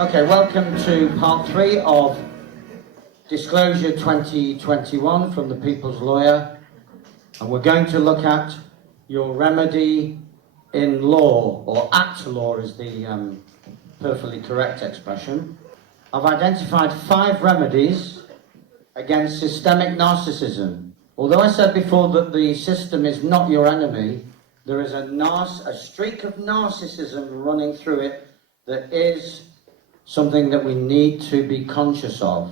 Okay, welcome to part 3 of Disclosure 2021 from the People's Lawyer. And we're going to look at your remedy in law, or at law is the perfectly correct expression. I've identified 5 remedies against systemic narcissism. Although I said before that the system is not your enemy, there is a streak of narcissism running through it that is something that we need to be conscious of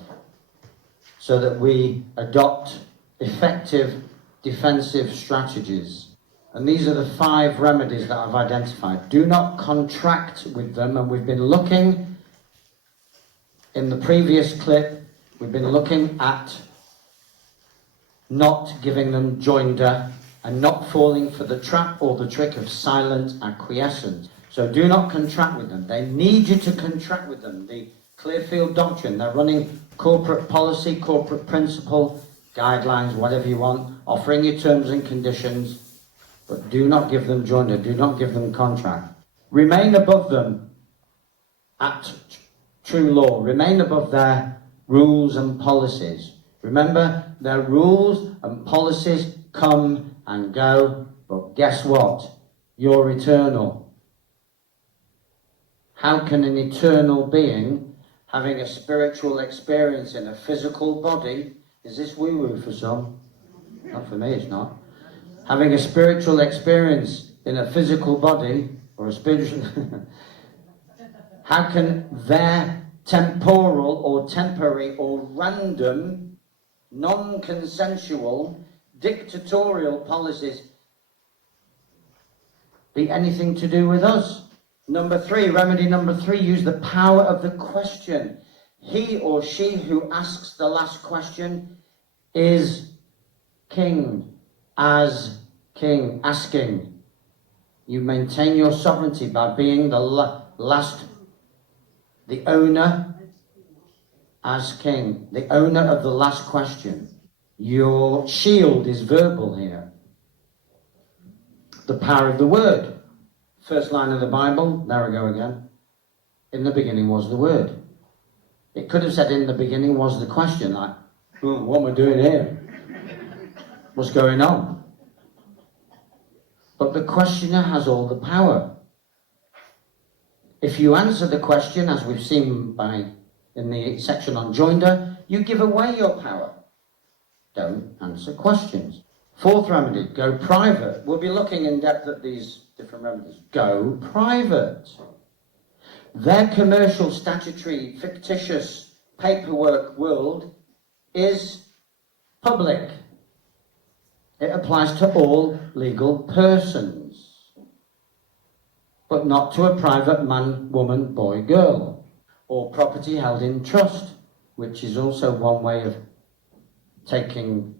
so that we adopt effective defensive strategies. And these are the 5 remedies that I've identified. Do not contract with them, and we've been looking in the previous clip, we've been looking at not giving them joinder and not falling for the trap or the trick of silent acquiescence. So do not contract with them. They need you to contract with them. The Clearfield Doctrine, they're running corporate policy, corporate principle, guidelines, whatever you want, offering you terms and conditions, but do not give them joinder, do not give them contract. Remain above them at true law. Remain above their rules and policies. Remember, their rules and policies come and go, but guess what? You're eternal. How can an eternal being having a spiritual experience in a physical body, is this woo-woo for some? Not for me, it's not. Having a spiritual experience in a physical body, or a spiritual... how can their temporal or temporary or random, non-consensual, dictatorial policies be anything to do with us? Number 3, remedy number 3, use the power of the question. He or she who asks the last question is king, as king, asking. You maintain your sovereignty by being the the owner as king, the owner of the last question. Your shield is verbal here. The power of the word. First line of the Bible, there we go again. In the beginning was the word. It could have said in the beginning was the question, like, what am I doing here? What's going on? But the questioner has all the power. If you answer the question, as we've seen in the section on joinder, you give away your power. Don't answer questions. 4th remedy, go private. We'll be looking in depth at these different remedies. Go private. Their commercial, statutory, fictitious paperwork world is public. It applies to all legal persons, but not to a private man, woman, boy, girl, or property held in trust, which is also one way of taking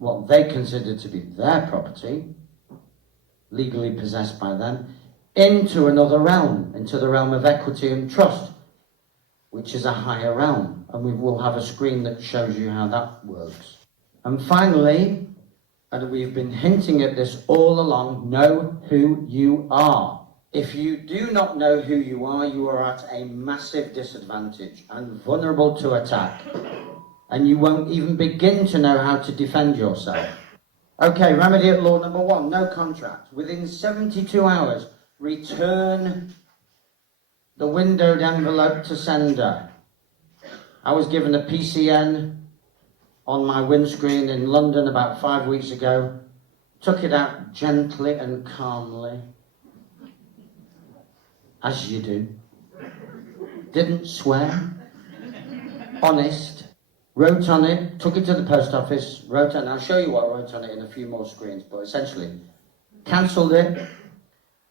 what they consider to be their property, legally possessed by them, into another realm, into the realm of equity and trust, which is a higher realm. And we will have a screen that shows you how that works. And finally, and we've been hinting at this all along, know who you are. If you do not know who you are at a massive disadvantage and vulnerable to attack. And you won't even begin to know how to defend yourself. Okay, remedy at law number 1, no contract. Within 72 hours, return the windowed envelope to sender. I was given a PCN on my windscreen in London about 5 weeks ago. Took it out gently and calmly, as you do. Didn't swear. Honest. Wrote on it, took it to the post office, wrote on it, I'll show you what I wrote on it in a few more screens, but essentially, cancelled it,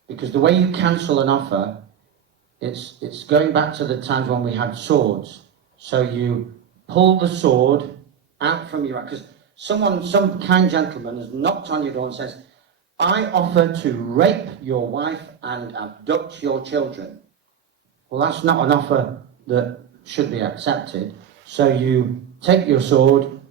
because the way you cancel an offer, it's going back to the times when we had swords. So you pull the sword out from your, because some kind gentleman has knocked on your door and says, I offer to rape your wife and abduct your children. Well, that's not an offer that should be accepted. So you take your sword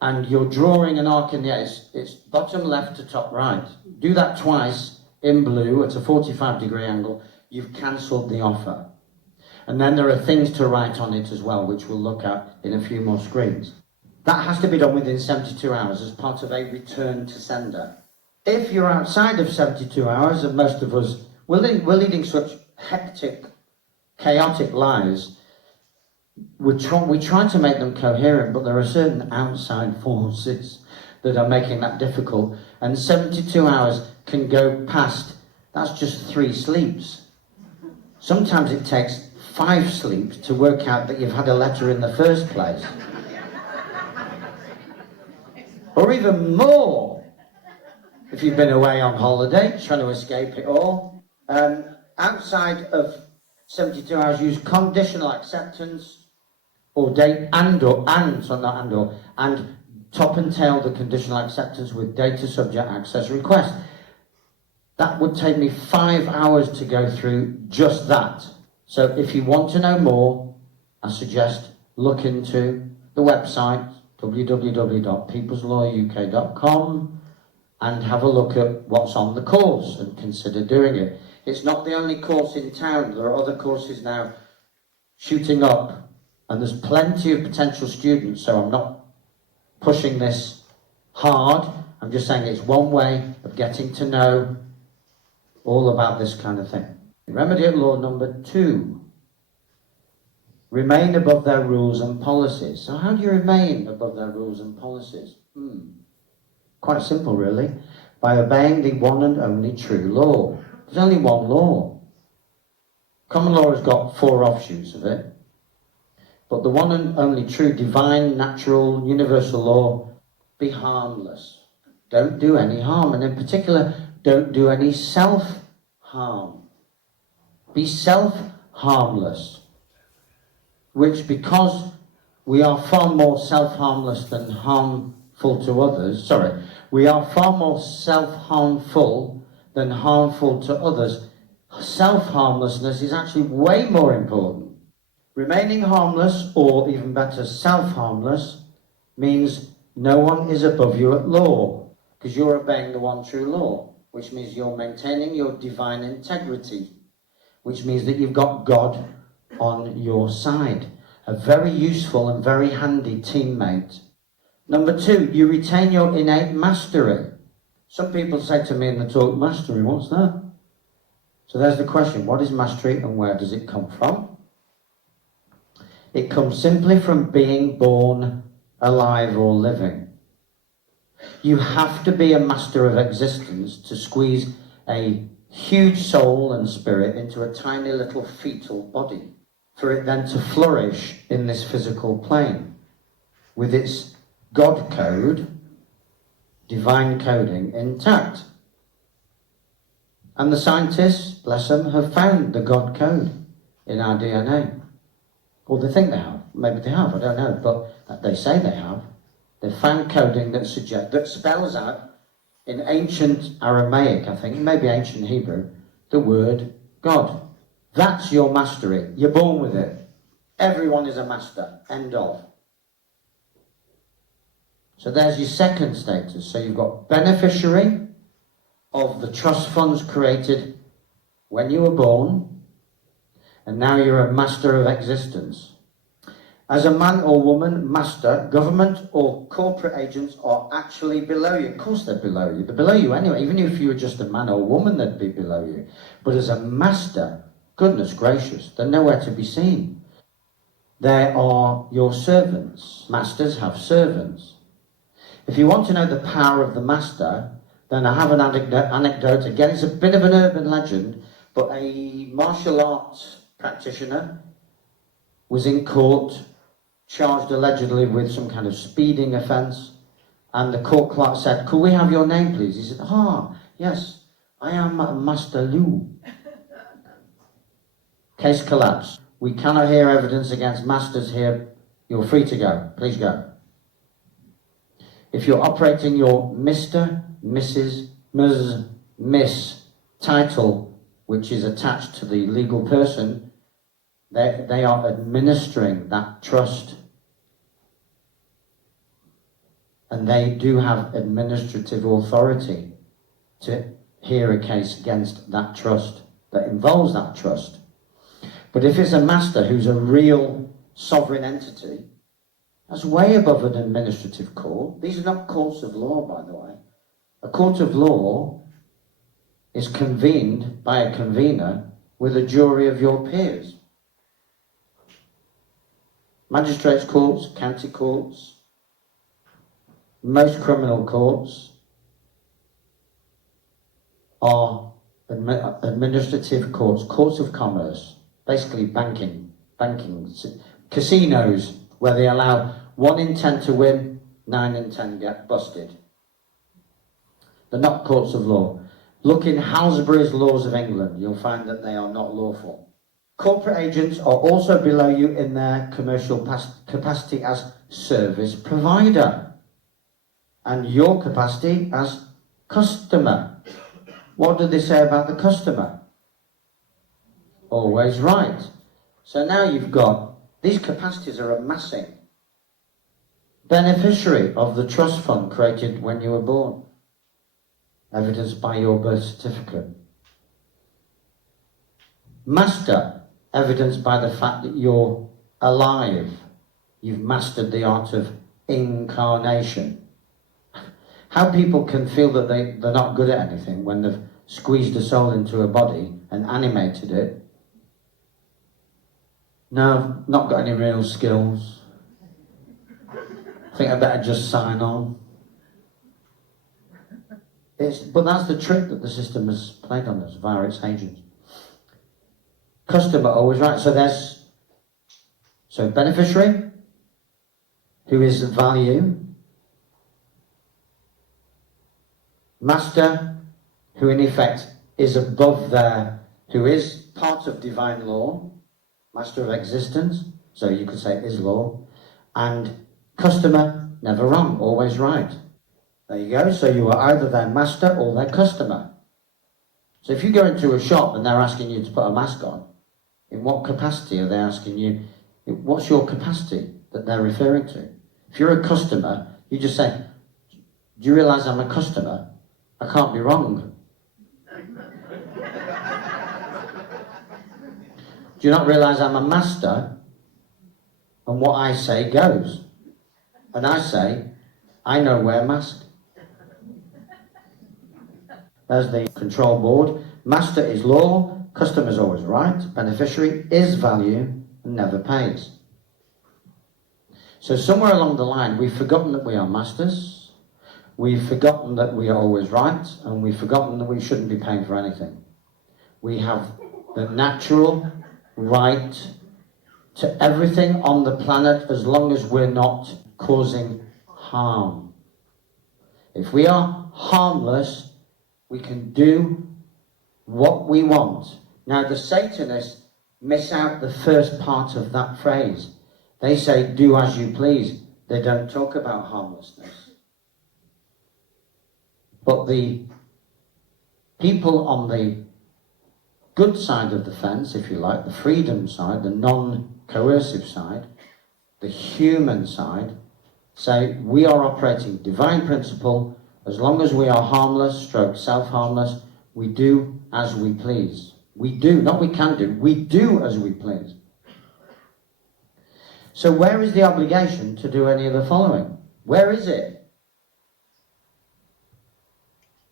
and you're drawing an arc in the air. It's bottom left to top right. Do that twice in blue at a 45-degree angle. You've cancelled the offer. And then there are things to write on it as well, which we'll look at in a few more screens. That has to be done within 72 hours as part of a return to sender. If you're outside of 72 hours, and most of us, we're leading such hectic, chaotic lives, we try to make them coherent, but there are certain outside forces that are making that difficult. And 72 hours can go past, that's just 3 sleeps. Sometimes it takes 5 sleeps to work out that you've had a letter in the first place. Or even more, if you've been away on holiday, trying to escape it all. Outside of 72 hours, use conditional acceptance, or date and top and tail the conditional acceptance with data subject access request. That would take me 5 hours to go through just that. So if you want to know more, I suggest look into the website www.peopleslawyuk.com and have a look at what's on the course and consider doing it. It's not the only course in town. There are other courses now shooting up, and there's plenty of potential students, so I'm not pushing this hard. I'm just saying it's one way of getting to know all about this kind of thing. Remedy at law number 2. Remain above their rules and policies. So how do you remain above their rules and policies? Quite simple, really. By obeying the one and only true law. There's only one law. Common law has got 4 offshoots of it. But the one and only true, divine, natural, universal law, be harmless. Don't do any harm. And in particular, don't do any self-harm. Be self-harmless. Which, because we are far more self-harmless than harmful to others, we are far more self-harmful than harmful to others. Self-harmlessness is actually way more important. Remaining harmless, or even better, self-harmless, means no one is above you at law, because you're obeying the one true law, which means you're maintaining your divine integrity, which means that you've got God on your side. A very useful and very handy teammate. Number 2, you retain your innate mastery. Some people say to me in the talk, mastery, what's that? So there's the question, what is mastery and where does it come from? It comes simply from being born alive or living. You have to be a master of existence to squeeze a huge soul and spirit into a tiny little fetal body, for it then to flourish in this physical plane with its God code, divine coding, intact. And the scientists, bless them, have found the God code in our DNA. Or they think they have. Maybe they have, I don't know, but they say they have. They've found coding that spells out in ancient Aramaic, I think, maybe ancient Hebrew, the word God. That's your mastery. You're born with it. Everyone is a master. End of. So there's your second status. So you've got beneficiary of the trust funds created when you were born, and now you're a master of existence. As a man or woman, master, government or corporate agents are actually below you. Of course they're below you. They're below you anyway. Even if you were just a man or woman, they'd be below you. But as a master, goodness gracious, they're nowhere to be seen. They are your servants. Masters have servants. If you want to know the power of the master, then I have an anecdote. Again, it's a bit of an urban legend, but a martial arts practitioner was in court, charged allegedly with some kind of speeding offence, and the court clerk said, "Could we have your name, please?" He said, yes, I am Master Liu. Case collapsed. We cannot hear evidence against masters here. You're free to go. Please go. If you're operating your Mr., Mrs., Ms., Miss title, which is attached to the legal person, they are administering that trust. And they do have administrative authority to hear a case against that trust, that involves that trust. But if it's a master who's a real sovereign entity, that's way above an administrative court. These are not courts of law, by the way. A court of law is convened by a convener with a jury of your peers. Magistrates' courts, county courts, most criminal courts are administrative courts, courts of commerce, basically banking, casinos, where they allow 1 in 10 to win, 9 in 10 get busted. They're not courts of law. Look in Halsbury's Laws of England, you'll find that they are not lawful. Corporate agents are also below you in their commercial capacity as service provider, and your capacity as customer. What do they say about the customer? Always right. So now you've got, these capacities are amassing. Beneficiary of the trust fund created when you were born, evidenced by your birth certificate. Master, evidenced by the fact that you're alive. You've mastered the art of incarnation. How people can feel that they're not good at anything when they've squeezed a soul into a body and animated it. No, not got any real skills. I think I better just sign on. But that's the trick that the system has played on us via its agents. Customer, always right. So beneficiary, who is value. Master, who in effect is above there, who is part of divine law, master of existence, so you could say is law, and customer, never wrong, always right. There you go, so you are either their master or their customer. So if you go into a shop and they're asking you to put a mask on, in what capacity are they asking you? What's your capacity that they're referring to? If you're a customer, you just say, do you realise I'm a customer? I can't be wrong. Do you not realise I'm a master? And what I say goes. And I say, I know where mask. There's the control board. Master is law, customer is always right, beneficiary is value, and never pays. So somewhere along the line, we've forgotten that we are masters, we've forgotten that we are always right, and we've forgotten that we shouldn't be paying for anything. We have the natural right to everything on the planet as long as we're not causing harm. If we are harmless, we can do what we want. Now the Satanists miss out the first part of that phrase. They say, do as you please. They don't talk about harmlessness. But the people on the good side of the fence, if you like, the freedom side, the non-coercive side, the human side, say we are operating divine principle. As long as we are harmless, stroke self-harmless, we do as we please. We do, not we can do, we do as we please. So where is the obligation to do any of the following? Where is it?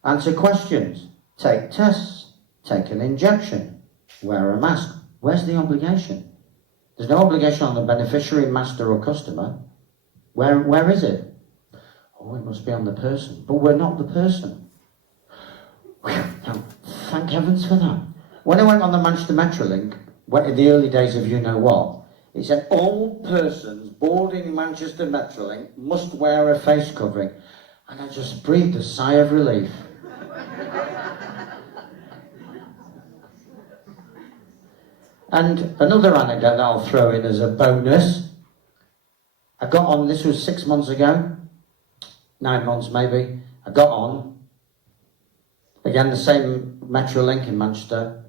Answer questions, take tests, take an injection, wear a mask. Where's the obligation? There's no obligation on the beneficiary, master or customer. Where is it? Oh, it must be on the person. But we're not the person. Thank heavens for that. When I went on the Manchester Metrolink, in the early days of you know what, it said all persons boarding Manchester Metrolink must wear a face covering. And I just breathed a sigh of relief. And another anecdote that I'll throw in as a bonus. I got on, this was 6 months ago, 9 months maybe. I got on, again the same Metrolink in Manchester.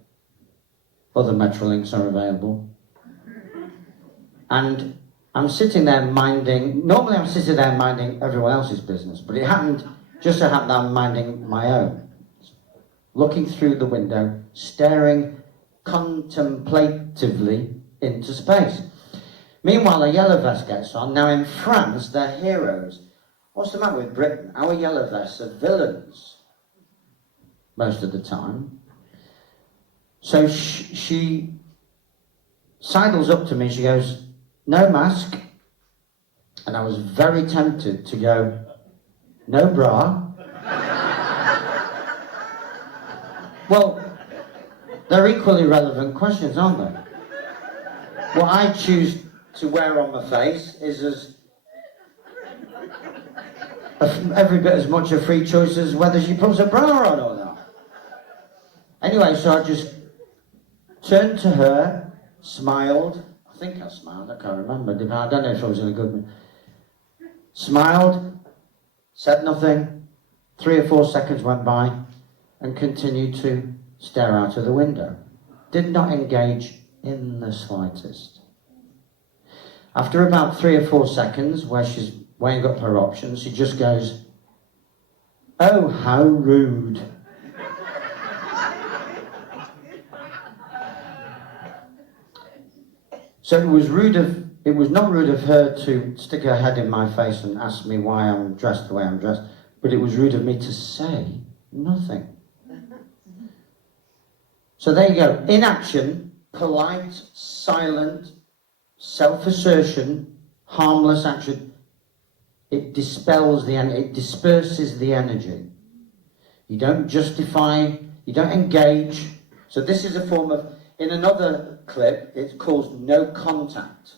Other Metrolinks are available. And I'm sitting there normally I'm sitting there minding everyone else's business, but just so happened I'm minding my own. Looking through the window, staring contemplatively into space. Meanwhile, a yellow vest gets on. Now in France, they're heroes. What's the matter with Britain? Our yellow vests are villains most of the time. So she sidles up to me, she goes, "No mask." And I was very tempted to go, "No bra." Well, they're equally relevant questions, aren't they? What I choose to wear on my face is every bit as much a free choice as whether she puts a bra on or not. Anyway, so I just turned to her, smiled. I think I smiled, I can't remember. I don't know if I was in a good mood. Smiled, said nothing. 3 or 4 seconds went by and continued to stare out of the window. Did not engage in the slightest. After about 3 or 4 seconds, where she's weighing up her options, she just goes, "Oh, how rude." So it was not rude of her to stick her head in my face and ask me why I'm dressed the way I'm dressed, but it was rude of me to say nothing. So there you go. Inaction, polite, silent, self-assertion, harmless action. It dispels it disperses the energy. You don't justify, you don't engage. So this is a form of, in another clip, it's called no contact.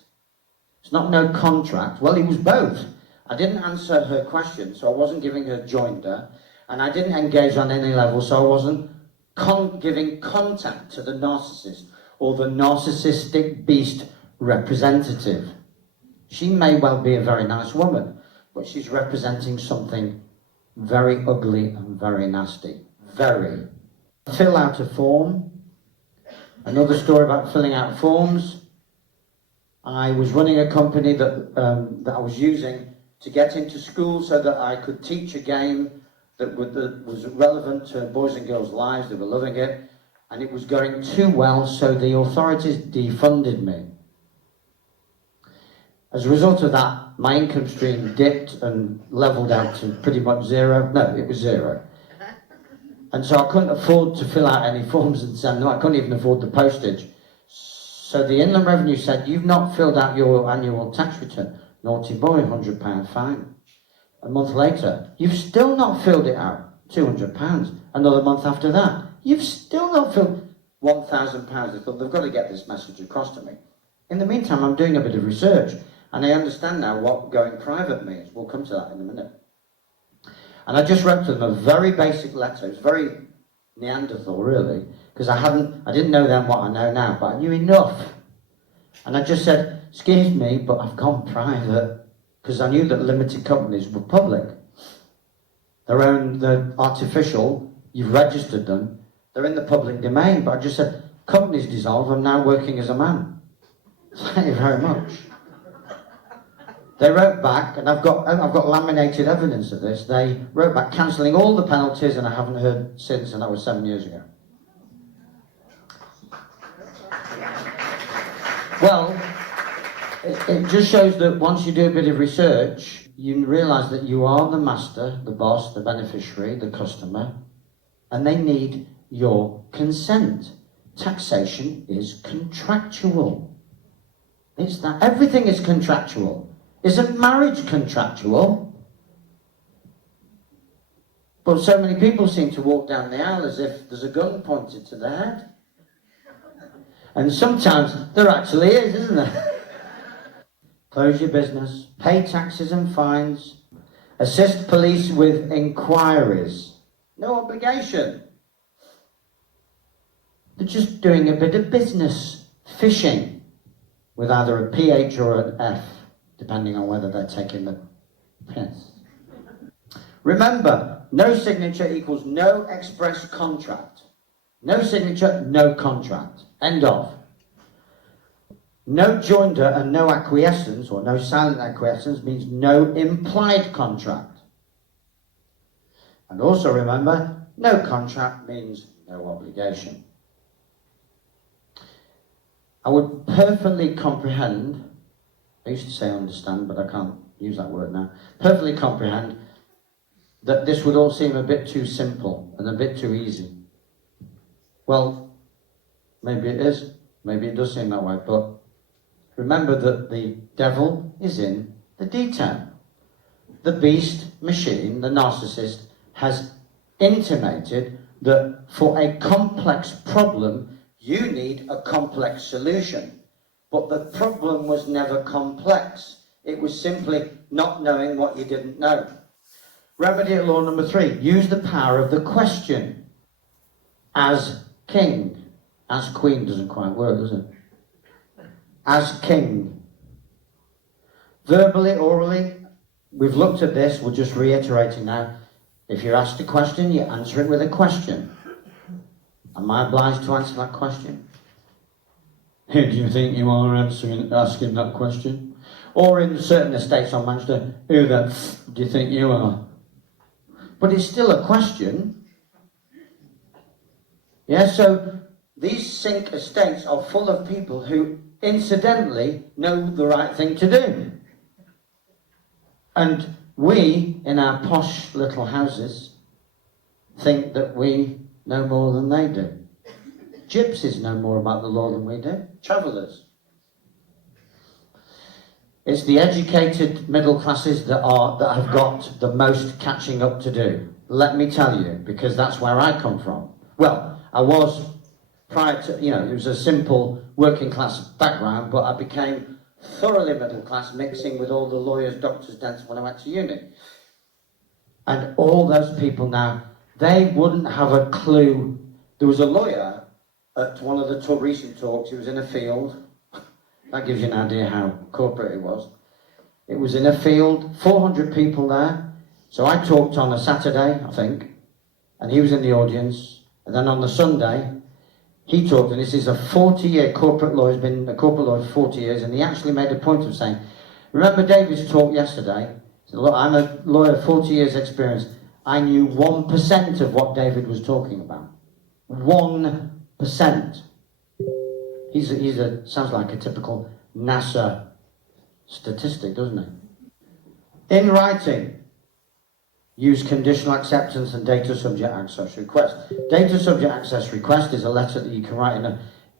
It's not no contract. Well, it was both. I didn't answer her question, so I wasn't giving her joinder, and I didn't engage on any level, so I wasn't giving contact to the narcissist or the narcissistic beast representative. She may well be a very nice woman, but she's representing something very ugly and very nasty. Very. Fill out a form. Another story about filling out forms. I was running a company that I was using to get into school so that I could teach a game that was relevant to boys and girls' lives. They were loving it, and it was going too well, so the authorities defunded me. As a result of that, my income stream dipped and leveled out to pretty much zero. No, it was zero. And so I couldn't afford to fill out any forms and send them. I couldn't even afford the postage. So the Inland Revenue said, "You've not filled out your annual tax return." Naughty boy, £100 fine. A month later, "You've still not filled it out." £200. Another month after that, "You've still not filled." £1,000. I thought, they've got to get this message across to me. In the meantime, I'm doing a bit of research, and I understand now what going private means. We'll come to that in a minute. And I just wrote to them a very basic letter. It was very Neanderthal, really, because I didn't know then what I know now, but I knew enough. And I just said, "Excuse me, but I've gone private," because I knew that limited companies were public. They're artificial, you've registered them, they're in the public domain, but I just said, "Companies dissolve, I'm now working as a man." Thank you very much. They wrote back, and I've got laminated evidence of this. They wrote back cancelling all the penalties, and I haven't heard since, and that was 7 years ago. Well, it just shows that once you do a bit of research, you realise that you are the master, the boss, the beneficiary, the customer, and they need your consent. Taxation is contractual. It's that. Everything is contractual. Isn't marriage contractual? But so many people seem to walk down the aisle as if there's a gun pointed to their head. And sometimes there actually is, isn't there? Close your business, pay taxes and fines, assist police with inquiries. No obligation. They're just doing a bit of business, fishing, with either a PH or an F, depending on whether they're taking the piss. Remember, no signature equals no express contract. No signature, no contract. End of. No joinder and no acquiescence, or no silent acquiescence, means no implied contract. And also remember, no contract means no obligation. I would perfectly comprehend, I used to say understand, but I can't use that word now, perfectly comprehend that this would all seem a bit too simple and a bit too easy. Well, maybe it is, maybe it does seem that way, but remember that the devil is in the detail. The beast machine, the narcissist, has intimated that for a complex problem, you need a complex solution. But the problem was never complex. It was simply not knowing what you didn't know. Remedy law number 3, use the power of the question. As king. As queen doesn't quite work, does it? As king. Verbally, orally, we've looked at this, we're just reiterating now. If you're asked a question, you answer it with a question. Am I obliged to answer that question? Who do you think you are asking that question? Or in certain estates on Manchester, who the f do you think you are? But it's still a question. Yeah, so these sink estates are full of people who incidentally know the right thing to do. And we, in our posh little houses, think that we know more than they do. Gypsies know more about the law than we do. Travellers. It's the educated middle classes that have got the most catching up to do. Let me tell you, because that's where I come from. Well, I was prior to, it was a simple working class background, but I became thoroughly middle class, mixing with all the lawyers, doctors, dentists when I went to uni. And all those people now, they wouldn't have a clue. There was a lawyer at one of the recent talks. He was in a field. That gives you an idea how corporate it was. It was in a field, 400 people there. So I talked on a Saturday, I think, and he was in the audience. And then on the Sunday, he talked, and this is a 40-year corporate lawyer, he's been a corporate lawyer for 40 years, and he actually made a point of saying, remember David's talk yesterday? He said, look, I'm a lawyer, 40 years experience. I knew 1% of what David was talking about. 1%. Sounds like a typical NASA statistic, doesn't it? In writing, use conditional acceptance and data subject access request. Data subject access request is a letter that you can write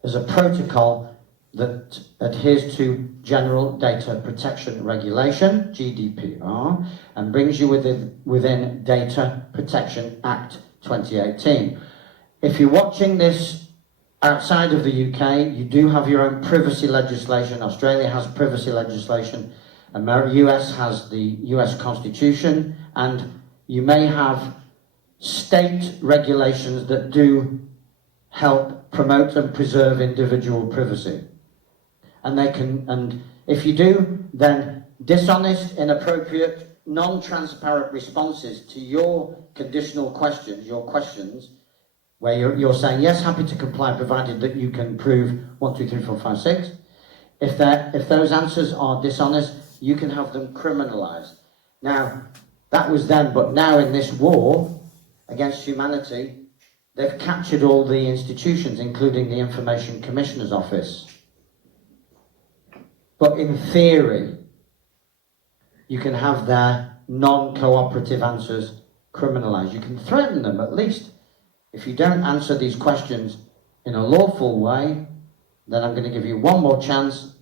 as a protocol that adheres to General Data Protection Regulation, GDPR, and brings you within Data Protection Act 2018. If you're watching this outside of the UK, you do have your own privacy legislation. Australia has privacy legislation. US has the US Constitution, and you may have state regulations that do help promote and preserve individual privacy. And if you do, then dishonest, inappropriate, non-transparent responses to your conditional questions, your questions, where you're saying, yes, happy to comply, provided that you can prove 1, 2, 3, 4, 5, 6. If those answers are dishonest, you can have them criminalized. Now, that was then, but now in this war against humanity, they've captured all the institutions, including the Information Commissioner's Office. But in theory, you can have their non-cooperative answers criminalized. You can threaten them, at least. If you don't answer these questions in a lawful way, then I'm going to give you one more chance.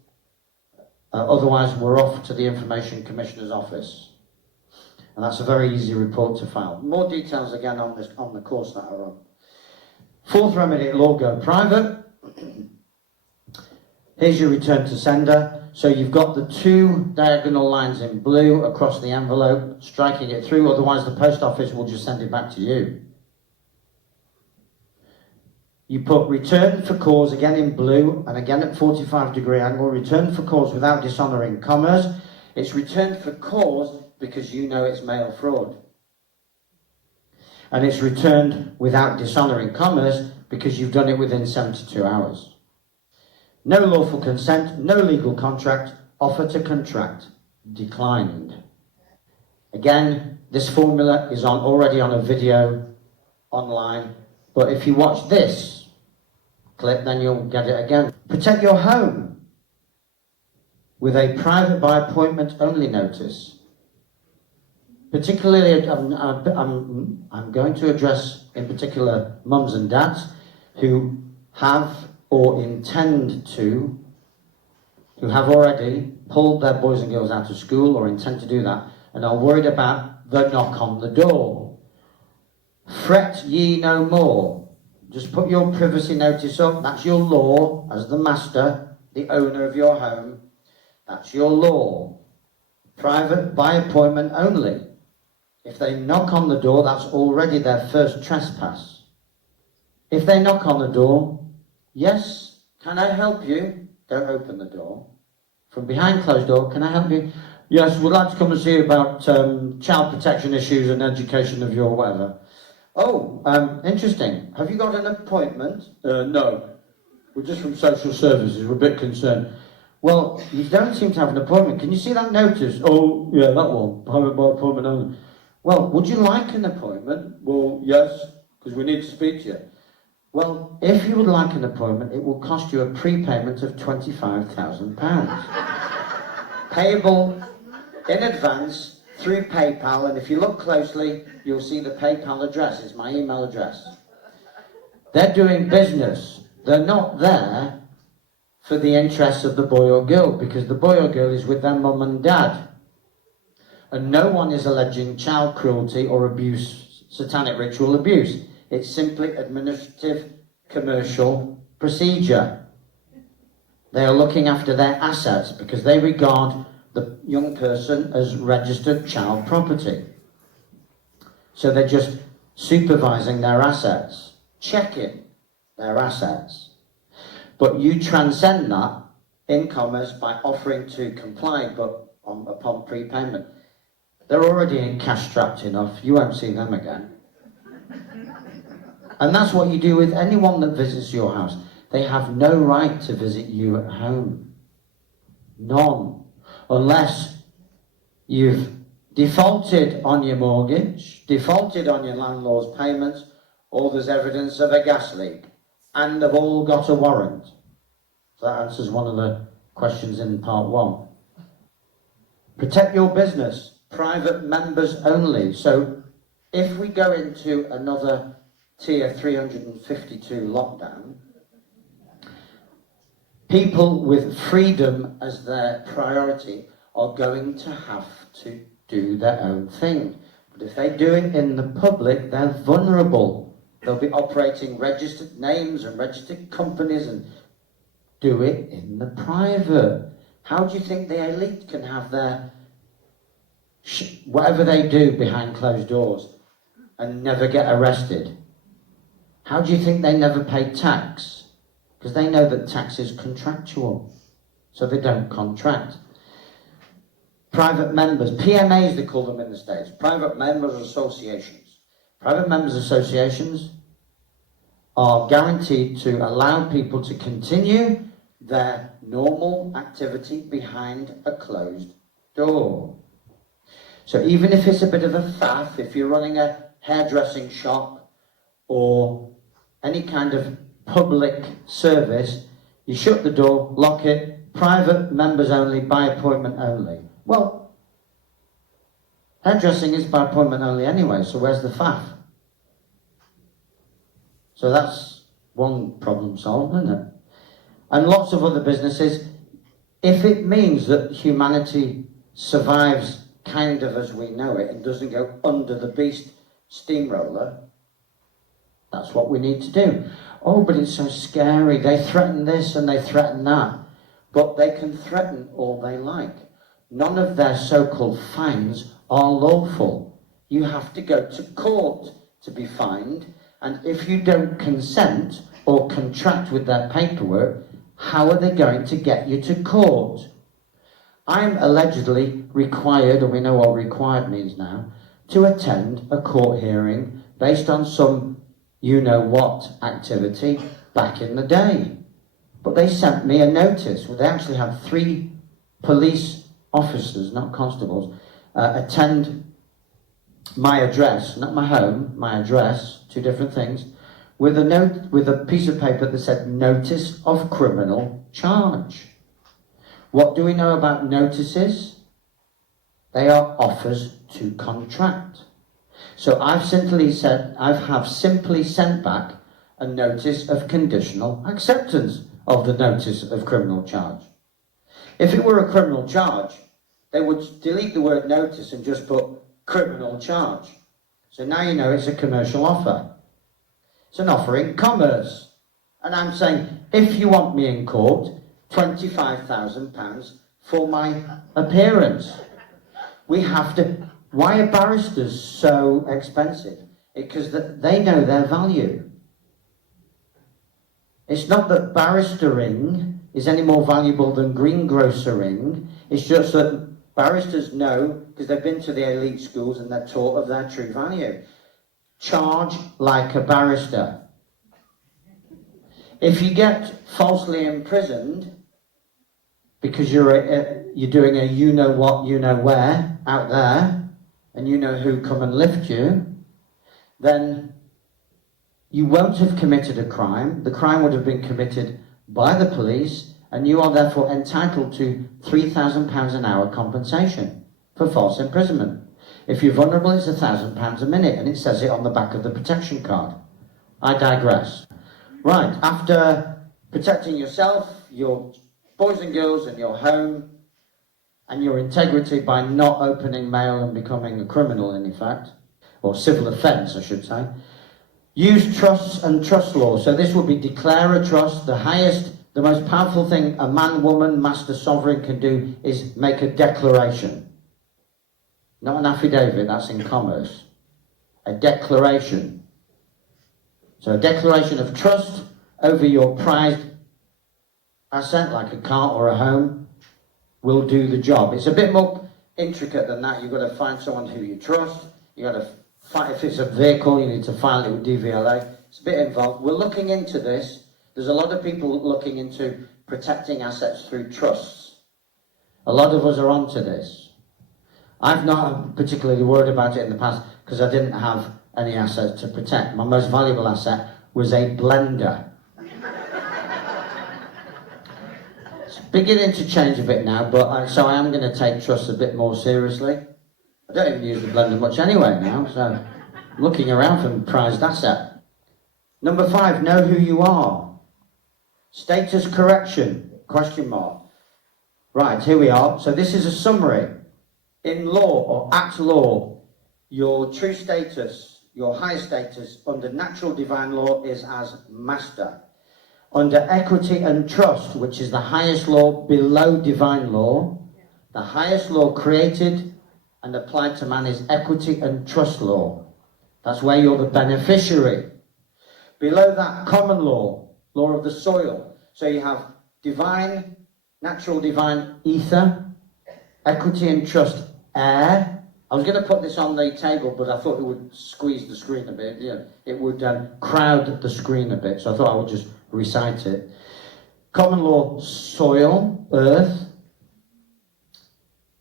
Otherwise, we're off to the Information Commissioner's Office. And that's a very easy report to file. More details again on the course that I run. Fourth remedy at law, go private. Here's your return to sender. So you've got the 2 diagonal lines in blue across the envelope, striking it through, otherwise the post office will just send it back to you. You put return for cause again in blue and again at 45-degree angle, return for cause without dishonouring commerce. It's returned for cause because you know it's mail fraud. And it's returned without dishonouring commerce because you've done it within 72 hours. No lawful consent, no legal contract, offer to contract, declined. Again, this formula is already on a video online, but if you watch this, clip, then you'll get it again. Protect your home with a private by appointment only notice. Particularly, I'm going to address in particular mums and dads who have or intend to, who have already pulled their boys and girls out of school or intend to do that and are worried about the knock on the door. Fret ye no more. Just put your privacy notice up. That's your law as the master, the owner of your home. That's your law. Private by appointment only. If they knock on the door, that's already their first trespass. If they knock on the door, yes, can I help you? Don't open the door. From behind closed door, can I help you? Yes, we'd like to come and see you about child protection issues and education of your whatever. Oh, interesting. Have you got an appointment? No. We're just from social services. We're a bit concerned. Well, you don't seem to have an appointment. Can you see that notice? Oh, yeah, that one. Private by appointment only. Well, would you like an appointment? Well, yes, because we need to speak to you. Well, if you would like an appointment, it will cost you a prepayment of £25,000. Payable in advance through PayPal, and if you look closely, you'll see the PayPal address. It's my email address. They're doing business. They're not there for the interests of the boy or girl, because the boy or girl is with their mum and dad. And no one is alleging child cruelty or abuse, satanic ritual abuse. It's simply administrative, commercial procedure. They are looking after their assets because they regard the young person as registered child property. So they're just supervising their assets, checking their assets. But you transcend that in commerce by offering to comply, but upon prepayment. They're already in cash strapped enough, you won't see them again. And that's what you do with anyone that visits your house. They have no right to visit you at home. None. Unless you've defaulted on your mortgage, defaulted on your landlord's payments, or there's evidence of a gas leak, and they've all got a warrant. So that answers one of the questions in part 1. Protect your business. Private members only. So if we go into another tier 352 lockdown, people with freedom as their priority are going to have to do their own thing. But if they do it in the public, they're vulnerable. They'll be operating registered names and registered companies and do it in the private. How do you think the elite can have their whatever they do behind closed doors and never get arrested? How do you think they never pay tax? Because they know that tax is contractual, so they don't contract. Private members, PMAs they call them in the States, private members associations. Private members associations are guaranteed to allow people to continue their normal activity behind a closed door. So even if it's a bit of a faff, if you're running a hairdressing shop or any kind of public service, you shut the door, lock it, private members only, by appointment only. Well, hairdressing is by appointment only anyway, so where's the faff? So that's one problem solved, isn't it? And lots of other businesses, if it means that humanity survives kind of as we know it and doesn't go under the beast steamroller, that's what we need to do. Oh, but it's so scary. They threaten this and they threaten that. But they can threaten all they like. None of their so-called fines are lawful. You have to go to court to be fined. And if you don't consent or contract with their paperwork, how are they going to get you to court? I'm allegedly required, and we know what required means now, to attend a court hearing based on some you-know-what activity back in the day. But they sent me a notice. Well, they actually had 3 police officers, not constables, attend my address, not my home, my address, 2 different things, with a note, with a piece of paper that said notice of criminal charge. What do we know about notices? They are offers to contract. So I have simply sent back a notice of conditional acceptance of the notice of criminal charge. If it were a criminal charge, they would delete the word notice and just put criminal charge. So now you know it's a commercial offer. It's an offer in commerce. And I'm saying, if you want me in court, £25,000 for my appearance. We have to... Why are barristers so expensive? Because they know their value. It's not that barristering is any more valuable than greengrocering. It's just that barristers know, because they've been to the elite schools and they're taught of their true value. Charge like a barrister. If you get falsely imprisoned because you're doing a you-know-what, you-know-where out there, and you know who come and lift you, then you won't have committed a crime. The crime would have been committed by the police, and you are therefore entitled to £3,000 an hour compensation for false imprisonment. If you're vulnerable, it's £1,000 a minute, and it says it on the back of the protection card. I digress. Right, after protecting yourself, your boys and girls, and your home, and your integrity by not opening mail and becoming a criminal, in effect, or civil offence, I should say, use trusts and trust law. So this would be declare a trust. The most powerful thing a man, woman, master, sovereign can do is make a declaration. Not an affidavit, that's in commerce. A declaration. So a declaration of trust over your prized asset, like a car or a home, will do the job. It's a bit more intricate than that. You've got to find someone who you trust. You've got to find, if it's a vehicle, you need to file it with DVLA. It's a bit involved. We're looking into this. There's a lot of people looking into protecting assets through trusts. A lot of us are onto this. I've not particularly worried about it in the past because I didn't have any assets to protect. My most valuable asset was a blender. It's beginning to change a bit now, but so I am going to take trusts a bit more seriously. I don't even use the blender much anyway now, so I'm looking around for a prized asset. Number 5, know who you are. Status correction, question mark. Right, here we are. So this is a summary. In law or at law, your true status, your highest status under natural divine law is as master. Under equity and trust, which is the highest law below divine law, the highest law created and applied to man is equity and trust law. That's where you're the beneficiary. Below that, common law, law of the soil. So you have divine, natural divine ether, equity and trust air. I was going to put this on the table, but I thought it would squeeze the screen a bit. Yeah, it would crowd the screen a bit, so I thought I would just recite it. Common law, soil, earth.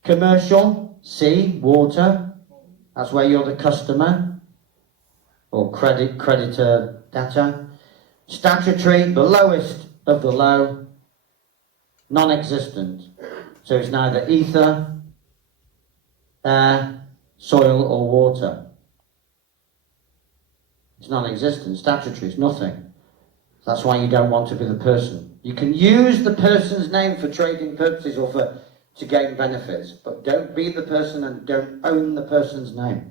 Commercial, sea, water. That's where you're the customer, or creditor, debtor. Statutory, the lowest of the low, non-existent. So it's neither ether, air, soil, or water. It's non-existent. Statutory is nothing. That's why you don't want to be the person. You can use the person's name for trading purposes or to gain benefits, but don't be the person and don't own the person's name.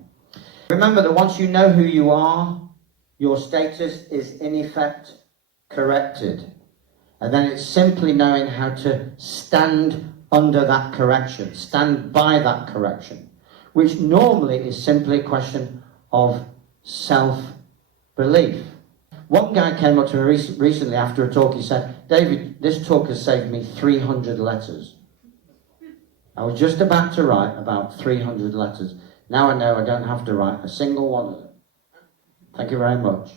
Remember that once you know who you are, your status is in effect corrected. And then it's simply knowing how to stand under that correction, stand by that correction, which normally is simply a question of self-belief. One guy came up to me recently after a talk. He said, "David, this talk has saved me 300 letters. I was just about to write about 300 letters. Now I know I don't have to write a single one of them. Thank you very much."